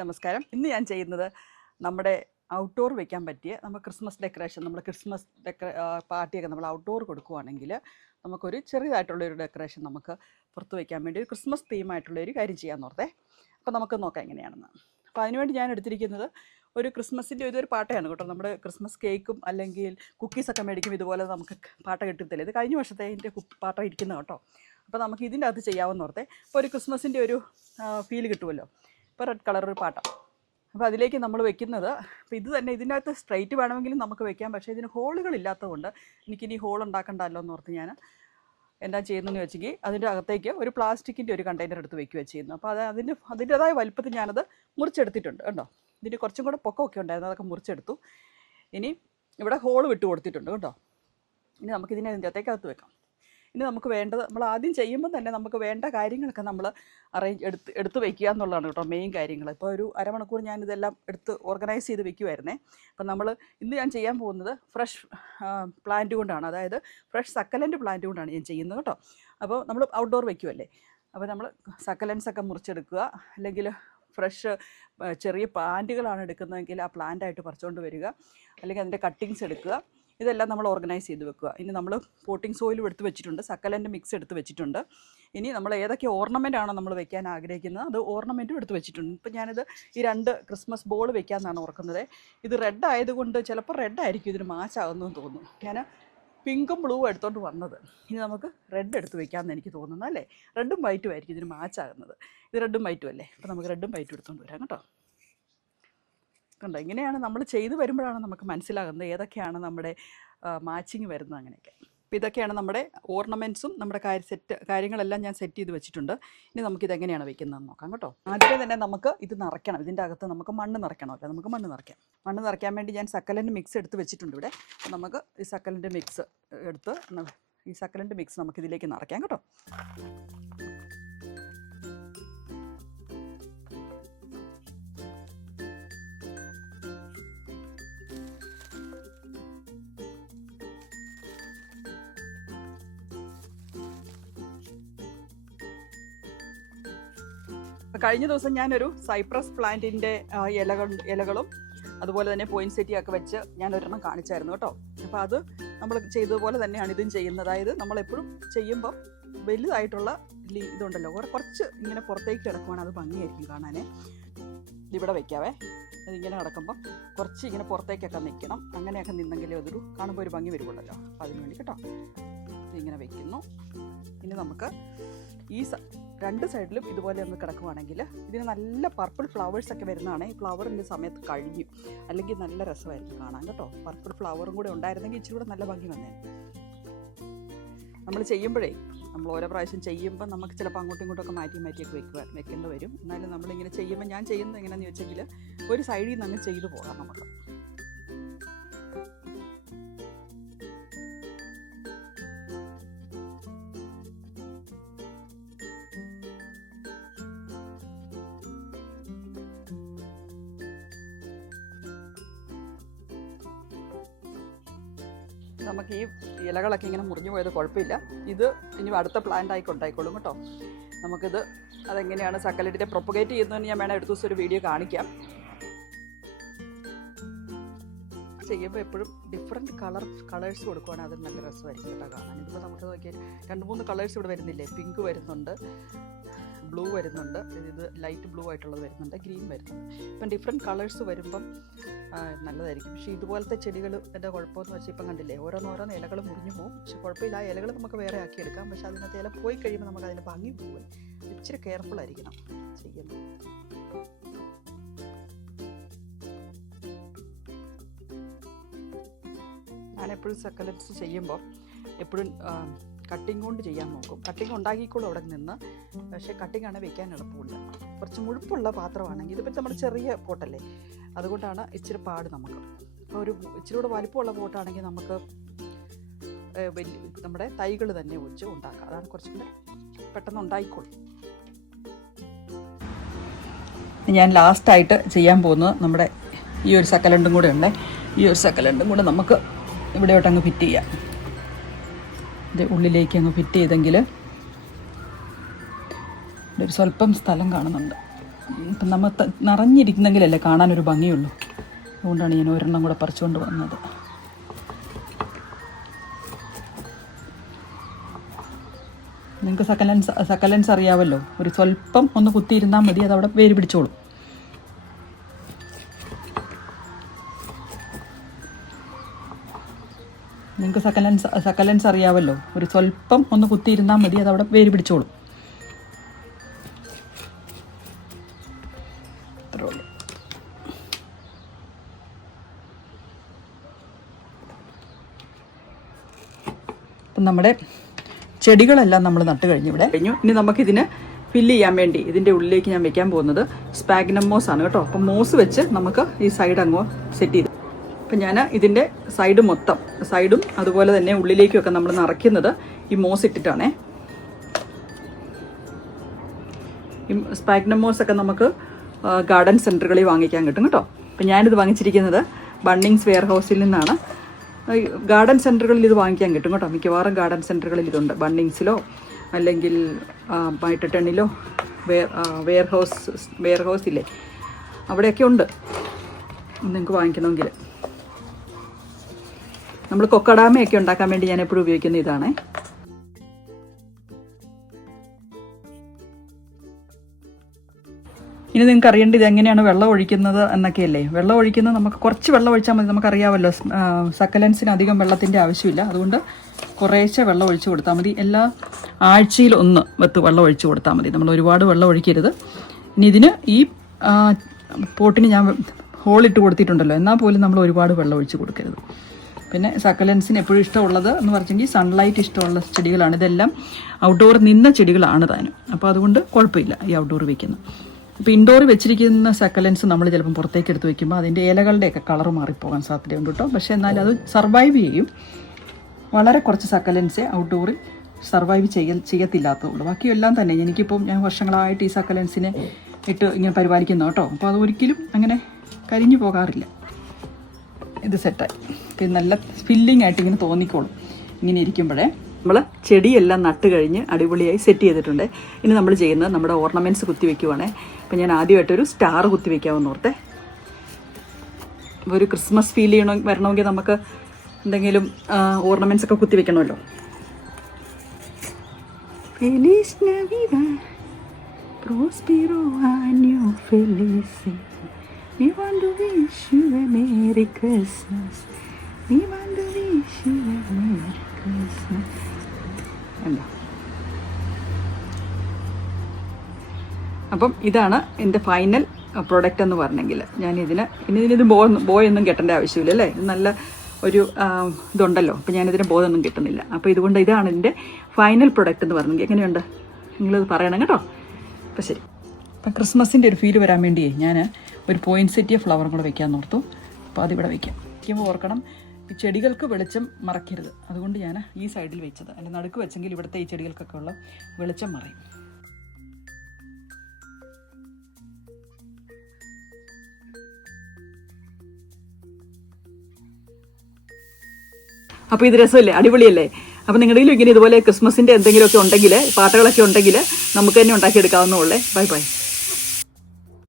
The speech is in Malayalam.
നമസ്കാരം. ഇന്ന് ഞാൻ ചെയ്യുന്നത് നമ്മുടെ ഔട്ട്ഡോർ വെക്കാൻ പറ്റിയ നമ്മൾ ക്രിസ്മസ് ഡെക്കറേഷൻ, നമ്മൾ ക്രിസ്മസ് പാർട്ടിയൊക്കെ നമ്മൾ ഔട്ട്ഡോർ കൊടുക്കുകയാണെങ്കിൽ നമുക്കൊരു ചെറിയതായിട്ടുള്ളൊരു ഡെക്കറേഷൻ നമുക്ക് പുറത്ത് വയ്ക്കാൻ വേണ്ടി ഒരു ക്രിസ്മസ് തീമായിട്ടുള്ളൊരു കാര്യം ചെയ്യാമെന്ന് ഓർത്തേ. അപ്പോൾ നമുക്ക് നോക്കാം എങ്ങനെയാണെന്ന്. അപ്പോൾ അതിനുവേണ്ടി ഞാൻ എടുത്തിരിക്കുന്നത് ഒരു ക്രിസ്മസിൻ്റെ ഇതൊരു പാട്ടയാണ് കേട്ടോ. നമ്മുടെ ക്രിസ്മസ് കേക്കും അല്ലെങ്കിൽ കുക്കീസൊക്കെ മേടിക്കും, ഇതുപോലെ നമുക്ക് പാട്ട കിട്ടത്തില്ല. ഇത് കഴിഞ്ഞ വർഷത്തെ അതിൻ്റെ പാട്ട ഇരിക്കുന്നത് കേട്ടോ. അപ്പോൾ നമുക്ക് ഇതിൻ്റെ അകത്ത് ചെയ്യാമെന്ന് ഓർത്തേ. അപ്പോൾ ഒരു ക്രിസ്മസിൻ്റെ ഒരു ഫീൽ കിട്ടുമല്ലോ. ഇപ്പോൾ റെഡ് കളർ ഒരു പാട്ട. അപ്പോൾ അതിലേക്ക് നമ്മൾ വെക്കുന്നത്, അപ്പോൾ ഇത് തന്നെ ഇതിനകത്ത് സ്ട്രൈറ്റ് വേണമെങ്കിലും നമുക്ക് വെക്കാം. പക്ഷേ ഇതിന് ഹോളുകളില്ലാത്തതുകൊണ്ട് എനിക്കിനി ഹോൾ ഉണ്ടാക്കണ്ടല്ലോ എന്ന് ഓർത്ത് ഞാൻ എന്താ ചെയ്യുന്നതെന്ന് വെച്ചെങ്കിൽ അതിൻ്റെ അകത്തേക്ക് ഒരു പ്ലാസ്റ്റിക്കിൻ്റെ ഒരു കണ്ടെയ്നർ എടുത്ത് വെക്കുക ചെയ്യുന്നു. അപ്പോൾ അതിൻ്റേതായ വലുപ്പത്തിൽ ഞാനത് മുറിച്ചെടുത്തിട്ടുണ്ട് കേട്ടോ. ഇതിന് കുറച്ചും കൂടെ പൊക്കമൊക്കെ ഉണ്ടായിരുന്നു, അതൊക്കെ മുറിച്ചെടുത്തു. ഇനി ഇവിടെ ഹോൾ വിട്ട് കൊടുത്തിട്ടുണ്ട് കേട്ടോ. ഇനി നമുക്കിതിനെ ഇതിൻ്റെ അകത്തേക്കകത്ത് വെക്കാം. ഇനി നമുക്ക് വേണ്ടത്, നമ്മൾ ആദ്യം ചെയ്യുമ്പോൾ തന്നെ നമുക്ക് വേണ്ട കാര്യങ്ങളൊക്കെ നമ്മൾ എടുത്ത് വയ്ക്കുക എന്നുള്ളതാണ് കേട്ടോ മെയിൻ കാര്യങ്ങൾ. ഇപ്പോൾ ഒരു അരമണിക്കൂർ ഞാനിതെല്ലാം എടുത്ത് ഓർഗനൈസ് ചെയ്ത് വെക്കുമായിരുന്നേ. അപ്പം ഇന്ന് ഞാൻ ചെയ്യാൻ പോകുന്നത് ഫ്രഷ് പ്ലാന്റ് കൊണ്ടാണ്, അതായത് ഫ്രഷ് സക്കലൻ്റ് പ്ലാന്റ് കൊണ്ടാണ് ഞാൻ ചെയ്യുന്നത് കേട്ടോ. അപ്പോൾ നമ്മൾ ഔട്ട്ഡോർ വയ്ക്കുമല്ലേ, അപ്പോൾ നമ്മൾ സക്കലൻസൊക്കെ മുറിച്ചെടുക്കുക, അല്ലെങ്കിൽ ഫ്രഷ് ചെറിയ പ്ലാന്റുകളാണ് എടുക്കുന്നതെങ്കിൽ ആ പ്ലാന്റായിട്ട് പറിച്ചുകൊണ്ട് വരിക, അല്ലെങ്കിൽ അതിൻ്റെ കട്ടിങ്സ് എടുക്കുക. ഇതെല്ലാം നമ്മൾ ഓർഗനൈസ് ചെയ്ത് വെക്കുക. ഇനി നമ്മൾ പോട്ടിംഗ് സോയിലും എടുത്ത് വെച്ചിട്ടുണ്ട്, സക്കലൻ്റ് മിക്സ് എടുത്ത് വെച്ചിട്ടുണ്ട്. ഇനി നമ്മൾ ഏതൊക്കെ ഓർണമെൻ്റ് ആണോ നമ്മൾ വെക്കാൻ ആഗ്രഹിക്കുന്നത് അത് ഓർണമെൻറ്റും എടുത്ത് വെച്ചിട്ടുണ്ട്. ഇപ്പം ഞാനിത് ഈ 2 ക്രിസ്മസ് ബോൾ വെക്കാമെന്നാണ് ഓർക്കുന്നത്. ഇത് റെഡ് ആയതുകൊണ്ട് ചിലപ്പോൾ റെഡ് ആയിരിക്കും ഇതിന് മാച്ചാകുന്നതെന്ന് തോന്നുന്നു. ഞാൻ പിങ്കും ബ്ലൂ എടുത്തോണ്ട് വന്നത്. ഇനി നമുക്ക് റെഡ് എടുത്ത് വെക്കാമെന്ന് എനിക്ക് തോന്നുന്നു, അല്ലേ? റെഡും വൈറ്റും ആയിരിക്കും ഇതിന് മാച്ചാകുന്നത്. ഇത് റെഡും വൈറ്റും അല്ലേ? അപ്പോൾ നമുക്ക് റെഡും വൈറ്റും എടുത്തുകൊണ്ട് വരാം കേട്ടോ. കണ്ടോ, ഇങ്ങനെയാണ് നമ്മൾ ചെയ്തു വരുമ്പോഴാണ് നമുക്ക് മനസ്സിലാകുന്നത് ഏതൊക്കെയാണ് നമ്മുടെ മാച്ചിങ് വരുന്നത് അങ്ങനെയൊക്കെ. അപ്പോൾ ഇതൊക്കെയാണ് നമ്മുടെ ഓർണമെൻറ്റ്സും നമ്മുടെ കാര്യങ്ങളെല്ലാം ഞാൻ സെറ്റ് ചെയ്ത് വെച്ചിട്ടുണ്ട്. ഇനി നമുക്കിതെങ്ങനെയാണ് വെക്കുന്നതെന്ന് നോക്കാം കേട്ടോ. ആദ്യമേ തന്നെ നമുക്ക് ഇത് നിറയ്ക്കണം. ഇതിൻ്റെ അകത്ത് നമുക്ക് മണ്ണ് നിറയ്ക്കണമല്ലോ. നമുക്ക് മണ്ണ് നിറയ്ക്കാൻ വേണ്ടി ഞാൻ സക്കലൻ്റ് മിക്സ് എടുത്ത് വെച്ചിട്ടുണ്ട് ഇവിടെ. അപ്പോൾ നമുക്ക് ഈ സക്കലൻ്റ് മിക്സ് നമുക്കിതിലേക്ക് നിറയ്ക്കാം കേട്ടോ. കഴിഞ്ഞ ദിവസം ഞാനൊരു സൈപ്രസ് പ്ലാന്റിൻ്റെ ഇലകളും അതുപോലെ തന്നെ പോയിൻസെറ്റിയൊക്കെ വെച്ച് ഞാൻ ഒരെണ്ണം കാണിച്ചായിരുന്നു കേട്ടോ. അപ്പോൾ അത് നമ്മൾ ചെയ്തതുപോലെ തന്നെയാണ് ഇതും ചെയ്യുന്നത്. അതായത് നമ്മളെപ്പോഴും ചെയ്യുമ്പം വലുതായിട്ടുള്ള ഇതുണ്ടല്ലോ, കുറച്ച് ഇങ്ങനെ പുറത്തേക്ക് കിടക്കുവാണ്, അത് ഭംഗിയായിരിക്കും കാണാനേ. ഇതിവിടെ വയ്ക്കാവേ. അതിങ്ങനെ കിടക്കുമ്പം കുറച്ച് ഇങ്ങനെ പുറത്തേക്കൊക്കെ നിൽക്കണം. അങ്ങനെയൊക്കെ നിന്നെങ്കിലേ അതൊരു കാണുമ്പോൾ ഒരു ഭംഗി വരുള്ളല്ലോ. അപ്പോൾ അതിന് വേണ്ടി കേട്ടോ ഇതിങ്ങനെ വയ്ക്കുന്നു. ഇനി നമുക്ക് ഈ 2 സൈഡിലും ഇതുപോലെ ഒന്ന് കിടക്കുവാണെങ്കിൽ ഇതിന് നല്ല പർപ്പിൾ ഫ്ലവേഴ്സൊക്കെ വരുന്നതാണ്. ഈ ഫ്ലവറിൻ്റെ സമയത്ത് കഴിയും, അല്ലെങ്കിൽ നല്ല രസമായിരിക്കും കാണാൻ കേട്ടോ. പർപ്പിൾ ഫ്ലവറും കൂടെ ഉണ്ടായിരുന്നെങ്കിൽ ഇച്ചിരി കൂടെ നല്ല ഭംഗി വന്നേ. നമ്മൾ ചെയ്യുമ്പോഴേ, നമ്മൾ ഓരോ പ്രാവശ്യം ചെയ്യുമ്പോൾ നമുക്ക് ചിലപ്പോൾ അങ്ങോട്ടും ഇങ്ങോട്ടൊക്കെ മാറ്റിയൊക്കെ വെക്കേണ്ടി വരും. എന്നാലും നമ്മളിങ്ങനെ ചെയ്യുമ്പോൾ ഞാൻ ചെയ്യുന്നത് എങ്ങനെയാണെന്ന് വെച്ചെങ്കിൽ ഒരു സൈഡിൽ നിന്ന് അങ്ങ് ചെയ്തു പോകാം നമുക്ക്. നമുക്ക് ഈ ഇലകളൊക്കെ ഇങ്ങനെ മുറിഞ്ഞു പോയത് കുഴപ്പമില്ല. ഇത് ഇനി അടുത്ത പ്ലാന്റ് ആയിക്കൊണ്ടായിക്കോളും കേട്ടോ. നമുക്കിത് അതെങ്ങനെയാണ് സക്കലറ്റിനെ പ്രൊപ്പഗേറ്റ് ചെയ്യുന്നതെന്ന് ഞാൻ എടുത്ത ദിവസം ഒരു വീഡിയോ കാണിക്കാം. ചെയ്യുമ്പോൾ എപ്പോഴും ഡിഫറെൻറ്റ് കളേഴ്സ് കൊടുക്കുവാണെങ്കിൽ അത് നല്ല രസമായിരിക്കും കേട്ടോ കാണാൻ. ഇതിപ്പോൾ നമുക്ക് നോക്കിയാൽ 2-3 കളേഴ്സ് ഇവിടെ വരുന്നില്ലേ. പിങ്ക് വരുന്നുണ്ട്, ബ്ലൂ വരുന്നുണ്ട്, ഇത് ലൈറ്റ് ബ്ലൂ ആയിട്ടുള്ളത് വരുന്നുണ്ട്, ഗ്രീൻ വരുന്നുണ്ട്. ഇപ്പം ഡിഫറെൻറ്റ് കളേഴ്സ് വരുമ്പം നല്ലതായിരിക്കും. പക്ഷേ ഇതുപോലത്തെ ചെടികൾ എൻ്റെ കുഴപ്പമെന്ന് വെച്ചാൽ ഇപ്പം കണ്ടില്ലേ, ഓരോന്നോരോന്ന് ഇലകൾ മുറിഞ്ഞു പോകും. പക്ഷെ കുഴപ്പമില്ല, ആ ഇലകൾ നമുക്ക് വേറെ ആക്കിയെടുക്കാം. പക്ഷേ അതിനകത്ത് ഇല പോയി കഴിയുമ്പോൾ നമുക്ക് അതിന് ഭംഗി പോകും. ഇച്ചിരി കെയർഫുള്ളായിരിക്കണം ചെയ്യുന്നത്. ഞാനെപ്പോഴും സക്കലൻസ് ചെയ്യുമ്പോൾ എപ്പോഴും കട്ടിങ് കൊണ്ട് ചെയ്യാൻ നോക്കും. കട്ടിങ് ഉണ്ടാക്കിക്കോളും അവിടെ നിന്ന്. പക്ഷേ കട്ടിങ്ങാണ് വെക്കാൻ എളുപ്പമുണ്ട്. കുറച്ച് മുഴുപ്പുള്ള പാത്രമാണെങ്കിൽ, ഇതിപ്പോൾ നമ്മുടെ ചെറിയ പോട്ടല്ലേ, അതുകൊണ്ടാണ് ഇച്ചിരി പാട് നമുക്ക്. ഇപ്പോൾ ഒരു ഇച്ചിരി കൂടെ വലിപ്പമുള്ള പോട്ടാണെങ്കിൽ നമുക്ക് നമ്മുടെ തൈകൾ തന്നെ വെച്ച് ഉണ്ടാക്കാം. അതാണ് കുറച്ചും കൂടെ പെട്ടെന്ന് ഉണ്ടായിക്കോളും. ഞാൻ ലാസ്റ്റായിട്ട് ചെയ്യാൻ പോകുന്നത് നമ്മുടെ ഈ ഒരു സക്കലണ്ടും കൂടെ ഉണ്ട്. ഈ ഒരു സക്കലണ്ടും കൂടെ നമുക്ക് ഇവിടെയോട്ടങ്ങ് ഫിറ്റ് ചെയ്യാം. ഇത് ഉള്ളിലേക്ക് അങ്ങ് ഫിറ്റ് ചെയ്തെങ്കിൽ ഒരു സ്വല്പം സ്ഥലം കാണുന്നുണ്ട്. ഇപ്പം നമ്മൾ നിറഞ്ഞിരിക്കുന്നെങ്കിലല്ലേ കാണാനൊരു ഭംഗിയുള്ളൂ. അതുകൊണ്ടാണ് ഞാൻ ഒരെണ്ണം കൂടെ പറിച്ചുകൊണ്ട് വന്നത്. നിങ്ങൾക്ക് സക്കലൻസ് അറിയാമല്ലോ. ഒരു സ്വല്പം ഒന്ന് കുത്തിയിരുന്നാൽ മതി, അതവിടെ വേര് പിടിച്ചോളും. നിങ്ങൾക്ക് സക്കലൻസ് അറിയാമല്ലോ. ഒരു സ്വല്പം ഒന്ന് കുത്തിയിരുന്നാൽ മതി, അതവിടെ വേര് പിടിച്ചോളും. അപ്പം നമ്മുടെ ചെടികളെല്ലാം നമ്മൾ നട്ട് കഴിഞ്ഞു ഇവിടെ കഴിഞ്ഞു. ഇനി നമുക്കിതിന് ഫില്ല് ചെയ്യാൻ വേണ്ടി ഇതിൻ്റെ ഉള്ളിലേക്ക് ഞാൻ വെക്കാൻ പോകുന്നത് സ്പാഗ്നം മോസ് ആണ് കേട്ടോ. അപ്പം മോസ് വെച്ച് നമുക്ക് ഈ സൈഡ് അങ്ങോ സെറ്റ് ചെയ്ത്. അപ്പം ഞാൻ ഇതിൻ്റെ സൈഡും അതുപോലെ തന്നെ ഉള്ളിലേക്കുമൊക്കെ നമ്മൾ നിറയ്ക്കുന്നത് ഈ മോസ് ഇട്ടിട്ടാണേ. ഈ സ്പാഗ്നം മോസ് ഒക്കെ നമുക്ക് ഗാർഡൻ സെൻറ്ററുകളിൽ വാങ്ങിക്കാൻ കിട്ടും കേട്ടോ. അപ്പം ഞാനിത് വാങ്ങിച്ചിരിക്കുന്നത് ബണ്ണിങ്സ് വെയർ ഹൗസിൽ നിന്നാണ്. ഗാർഡൻ സെൻറ്ററുകളിൽ ഇത് വാങ്ങിക്കാൻ കിട്ടും കേട്ടോ. മിക്കവാറും ഗാർഡൻ സെൻറ്ററുകളിൽ ഇതുണ്ട്. ബണ്ണിങ്സിലോ അല്ലെങ്കിൽ മൈറ്റട്ടണിലോ വെയർ ഹൗസ് ഇല്ലേ, അവിടെയൊക്കെ ഉണ്ട്. നിങ്ങൾക്ക് വാങ്ങിക്കണമെങ്കിൽ. നമ്മൾ കൊക്കഡാമയൊക്കെ ഉണ്ടാക്കാൻ വേണ്ടി ഞാൻ എപ്പോഴും ഉപയോഗിക്കുന്ന ഇതാണേ. ഇനി നിങ്ങൾക്ക് അറിയേണ്ടത് ഇതെങ്ങനെയാണ് വെള്ളം ഒഴിക്കുന്നത് എന്നൊക്കെയല്ലേ. വെള്ളം ഒഴിക്കുന്നത് നമുക്ക് കുറച്ച് വെള്ളം ഒഴിച്ചാൽ മതി. നമുക്കറിയാമല്ലോ സക്കലൻസിന് അധികം വെള്ളത്തിൻ്റെ ആവശ്യമില്ല. അതുകൊണ്ട് കുറേശ്ശെ വെള്ളം ഒഴിച്ച് കൊടുത്താൽ മതി. എല്ലാ ആഴ്ചയിൽ ഒന്ന് വെള്ളം ഒഴിച്ച് കൊടുത്താൽ മതി. നമ്മൾ ഒരുപാട് വെള്ളം ഒഴിക്കരുത്. ഇനി ഇതിന് ഈ പോട്ടിന് ഞാൻ ഹോളിട്ട് കൊടുത്തിട്ടുണ്ടല്ലോ, എന്നാൽ പോലും നമ്മൾ ഒരുപാട് വെള്ളം ഒഴിച്ച് കൊടുക്കരുത്. പിന്നെ സക്കലൻസിന് എപ്പോഴും ഇഷ്ടമുള്ളത് എന്ന് പറഞ്ഞെങ്കിൽ സൺലൈറ്റ് ഇഷ്ടമുള്ള ചെടികളാണ്. ഇതെല്ലാം ഔട്ട്ഡോർ നിന്ന ചെടികളാണ് താനും. അപ്പോൾ അതുകൊണ്ട് കുഴപ്പമില്ല ഈ ഔട്ട്ഡോർ വയ്ക്കുന്നത്. അപ്പോൾ ഇൻഡോർ വെച്ചിരിക്കുന്ന സക്കലൻസ് നമ്മൾ ചിലപ്പം പുറത്തേക്ക് എടുത്ത് വയ്ക്കുമ്പോൾ അതിൻ്റെ ഇലകളുടെയൊക്കെ കളർ മാറിപ്പോകാൻ സാധ്യതയുണ്ട് കേട്ടോ. പക്ഷേ എന്നാലും അത് സർവൈവ് ചെയ്യും. വളരെ കുറച്ച് സക്കലൻസേ ഔട്ട്ഡോറിൽ സർവൈവ് ചെയ്യത്തില്ലാത്തതുള്ളൂ. ബാക്കിയെല്ലാം തന്നെ ഞാൻ വർഷങ്ങളായിട്ട് ഈ സക്കലൻസിനെ ഇട്ട് ഇങ്ങനെ പരിപാലിക്കുന്നു കേട്ടോ. അപ്പോൾ അത് ഒരിക്കലും അങ്ങനെ കരിഞ്ഞു പോകാറില്ല. ഇത് സെറ്റായി. ഇത് നല്ല ഫില്ലിംഗ് ആയിട്ട് ഇങ്ങനെ തോന്നിക്കോളും ഇങ്ങനെ ഇരിക്കുമ്പോഴേ. നമ്മൾ ചെടിയെല്ലാം നട്ട് കഴിഞ്ഞ് അടിപൊളിയായി സെറ്റ് ചെയ്തിട്ടുണ്ട്. ഇനി നമ്മൾ ചെയ്യുന്നത് നമ്മുടെ ഓർണമെൻറ്റ്സ് കുത്തി വയ്ക്കുവാണേ. അപ്പം ഞാൻ ആദ്യമായിട്ടൊരു സ്റ്റാർ കുത്തി വയ്ക്കാമെന്ന് ഓർത്തെ. ഒരു ക്രിസ്മസ് ഫീൽ വരണമെങ്കിൽ നമുക്ക് എന്തെങ്കിലും ഓർണമെൻറ്റ്സ് ഒക്കെ കുത്തി വെക്കണമല്ലോ. Feliz Navidad, Prospero año feliz. We want to wish you a Merry Christmas. We want to wish you a Merry Christmas. അപ്പം ഇതാണ് എൻ്റെ ഫൈനൽ പ്രൊഡക്റ്റ് എന്ന് പറഞ്ഞെങ്കിൽ. ഇതിന് ബോയൊന്നും കെട്ടേണ്ട ആവശ്യമില്ല അല്ലേ. ഇത് നല്ല ഒരു ഇതുണ്ടല്ലോ. അപ്പം ഞാനിതിന് ബോയൊന്നും കിട്ടുന്നില്ല. അപ്പോൾ ഇതുകൊണ്ട് ഇതാണ് എൻ്റെ ഫൈനൽ പ്രൊഡക്റ്റ് എന്ന് പറഞ്ഞെങ്കിൽ. എങ്ങനെയുണ്ട് നിങ്ങളിത് പറയണം കേട്ടോ. അപ്പം ശരി. അപ്പം ക്രിസ്മസിൻ്റെ ഒരു ഫീൽ വരാൻ വേണ്ടിയേ ഞാൻ ഒരു പോയിൻസെറ്റിയ ഫ്ലവറും കൂടെ വെക്കാൻ ഓർത്തു. അപ്പോൾ അതിവിടെ വയ്ക്കുമ്പോൾ ഓർക്കണം, ഈ ചെടികൾക്ക് വെളിച്ചം മറക്കരുത്. അതുകൊണ്ട് ഞാൻ ഈ സൈഡിൽ വെച്ചത്. അതിൻ്റെ നടുക്ക് വെച്ചെങ്കിൽ ഇവിടുത്തെ ഈ ചെടികൾക്കൊക്കെ ഉള്ള വെളിച്ചം മറയും. അപ്പോൾ ഇത് രസമല്ലേ, അടിപൊളിയല്ലേ. അപ്പോൾ നിങ്ങളുടെയിലും ഇങ്ങനെ ഇതുപോലെ ക്രിസ്മസിൻ്റെ എന്തെങ്കിലുമൊക്കെ ഉണ്ടെങ്കിൽ, പാട്ടുകളൊക്കെ ഉണ്ടെങ്കിൽ നമുക്ക് തന്നെ ഉണ്ടാക്കിയെടുക്കാവുന്നതുള്ളേ. Bye bye.